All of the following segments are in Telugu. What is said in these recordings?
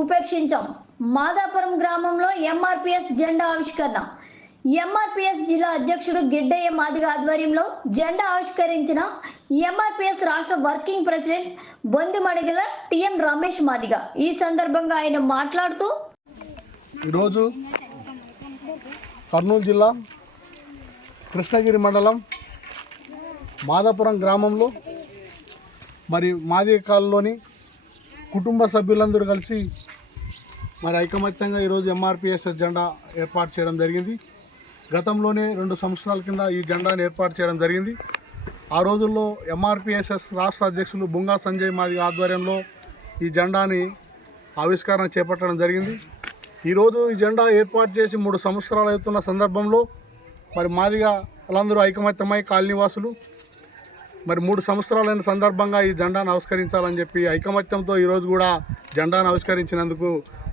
ఉపేక్షించాం. మాదాపురం గ్రామంలో ఎంఆర్పిఎస్ జెండా ఆవిష్కరణ. ఎంఆర్పిఎస్ జిల్లా అధ్యక్షుడు గిడ్డయ్య మాదిగ ఆధ్వర్యంలో జెండా ఆవిష్కరించిన ఎంఆర్పిఎస్ రాష్ట్ర working president Bondimadigala TM Ramesh Madiga. ఈ సందర్భంగా ఆయన మాట్లాడుతూ ఈరోజు కర్నూలు జిల్లా కృష్ణగిరి మండలం మాదాపురం గ్రామంలో మరి మాది కాలంలోని కుటుంబ సభ్యులందరూ కలిసి మరి ఐకమత్యంగా ఈరోజు ఎంఆర్పిఎస్ఎస్ జెండా ఏర్పాటు చేయడం జరిగింది. గతంలోనే రెండు సంవత్సరాల కింద ఈ జెండాను ఏర్పాటు చేయడం జరిగింది. ఆ రోజుల్లో ఎంఆర్పిఎస్ఎస్ రాష్ట్ర అధ్యక్షులు బుంగా సంజయ్ మాది ఆధ్వర్యంలో ఈ జెండాని ఆవిష్కరణ చేపట్టడం జరిగింది. ఈరోజు ఈ జెండా ఏర్పాటు చేసి మూడు సంవత్సరాలు అవుతున్న సందర్భంలో మరి మాదిగా వాళ్ళందరూ ఐకమత్యమై కాలనీవాసులు మరి మూడు సంవత్సరాలైన సందర్భంగా ఈ జెండాను ఆవిష్కరించాలని చెప్పి ఐకమత్యంతో ఈరోజు కూడా జెండాను ఆవిష్కరించినందుకు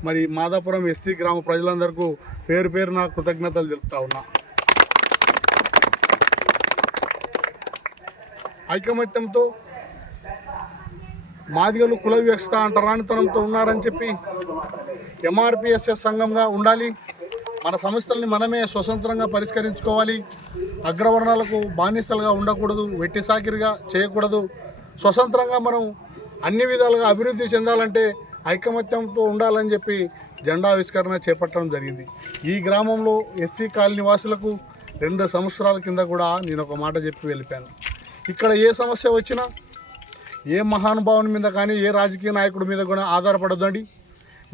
మరి మాదాపురం ఎస్సీ గ్రామ ప్రజలందరికీ పేరు పేరు నా కృతజ్ఞతలు తెలుపుతా ఉన్నా. ఐకమత్యంతో మాదిగలు కుల వ్యవస్థ అంటరానితనంతో ఉన్నారని చెప్పి ఎంఆర్పిఎస్ఎస్ సంఘంగా ఉండాలి. మన సమస్యల్ని మనమే స్వతంత్రంగా పరిష్కరించుకోవాలి. అగ్రవర్ణాలకు బానిసలుగా ఉండకూడదు వెట్టి సాకిరిగా చేయకూడదు. స్వతంత్రంగా మనం అన్ని విధాలుగా అభివృద్ధి చెందాలంటే ఐకమత్యంతో ఉండాలని చెప్పి జెండా ఆవిష్కరణ చేపట్టడం జరిగింది. ఈ గ్రామంలో ఎస్సీ కాలనీ వాసులకు రెండు సంవత్సరాల కింద కూడా నేను ఒక మాట చెప్పి వెళ్ళిపోయాను. ఇక్కడ ఏ సమస్య వచ్చినా ఏ మహానుభావుని మీద కానీ ఏ రాజకీయ నాయకుడి మీద కూడా ఆధారపడదండి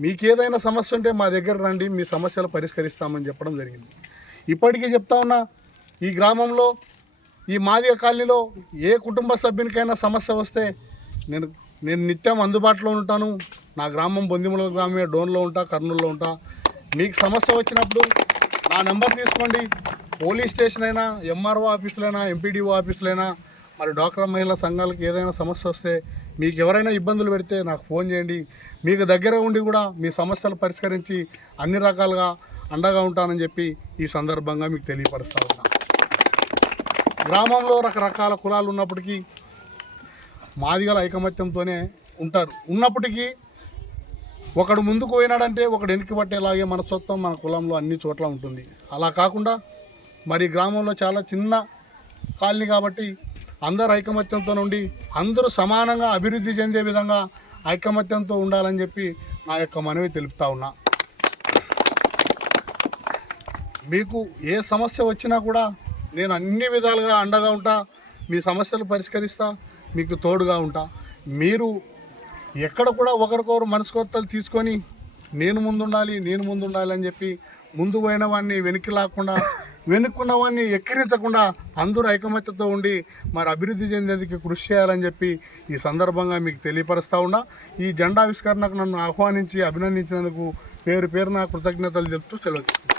మీకేదైనా సమస్య ఉంటే మా దగ్గర రండి మీ సమస్యలు పరిష్కరిస్తామని చెప్పడం జరిగింది. ఇప్పటికీ చెప్తా ఉన్నా ఈ గ్రామంలో ఈ మాదిగ కాలనీలో ఏ కుటుంబ సభ్యునికైనా సమస్య వస్తే నేను నేను నిత్యం అందుబాటులో ఉంటాను. నా గ్రామం బొందిముల గ్రామే డోన్లో ఉంటా కర్నూలులో ఉంటా. మీకు సమస్య వచ్చినప్పుడు నా నెంబర్ తీసుకోండి. పోలీస్ స్టేషన్ అయినా ఎంఆర్ఓ ఆఫీసులైనా ఎంపీడీఓ ఆఫీసులైనా మరి డాక్టర్ మహిళా సంఘాలకు ఏదైనా సమస్య వస్తే మీకు ఎవరైనా ఇబ్బందులు పెడితే నాకు ఫోన్ చేయండి. మీకు దగ్గర ఉండి కూడా మీ సమస్యలు పరిష్కరించి అన్ని రకాలుగా అండగా ఉంటానని చెప్పి ఈ సందర్భంగా మీకు తెలియపరుస్తా ఉన్నా. గ్రామంలో రకరకాల కులాలు ఉన్నప్పటికీ మాదిగల ఐకమత్యంతోనే ఉంటారు. ఉన్నప్పటికీ ఒకడు ముందుకు పోయినాడంటే ఒకడు వెనక్కి పట్టేలాగే మనస్తత్వం మన కులంలో అన్ని చోట్ల ఉంటుంది. అలా కాకుండా మరి గ్రామంలో చాలా చిన్న కాలనీ కాబట్టి అందరు ఐకమత్యంతో ఉండి అందరూ సమానంగా అభివృద్ధి చెందే విధంగా ఐకమత్యంతో ఉండాలని చెప్పి నా యొక్క మనవి తెలుపుతా ఉన్నా. మీకు ఏ సమస్య వచ్చినా కూడా నేను అన్ని విధాలుగా అండగా ఉంటా మీ సమస్యలు పరిష్కరిస్తా మీకు తోడుగా ఉంటా. మీరు ఎక్కడ కూడా ఒకరికొకరు మనస్కొత్తలు తీసుకొని నేను ముందుండాలి నేను ముందుండాలి అని చెప్పి ముందు పోయిన వాడిని వెనక్కి లాక్కుండా వెనుక్కున్న వాడిని ఎక్కిరించకుండా అందరూ ఐకమత్యతో ఉండి మరి అభివృద్ధి చెందేందుకు కృషి చేయాలని చెప్పి ఈ సందర్భంగా మీకు తెలియపరుస్తూ ఉన్నా. ఈ జెండా ఆవిష్కరణకు నన్ను ఆహ్వానించి అభినందించినందుకు పేరు పేరున కృతజ్ఞతలు చెప్తూ సెలవు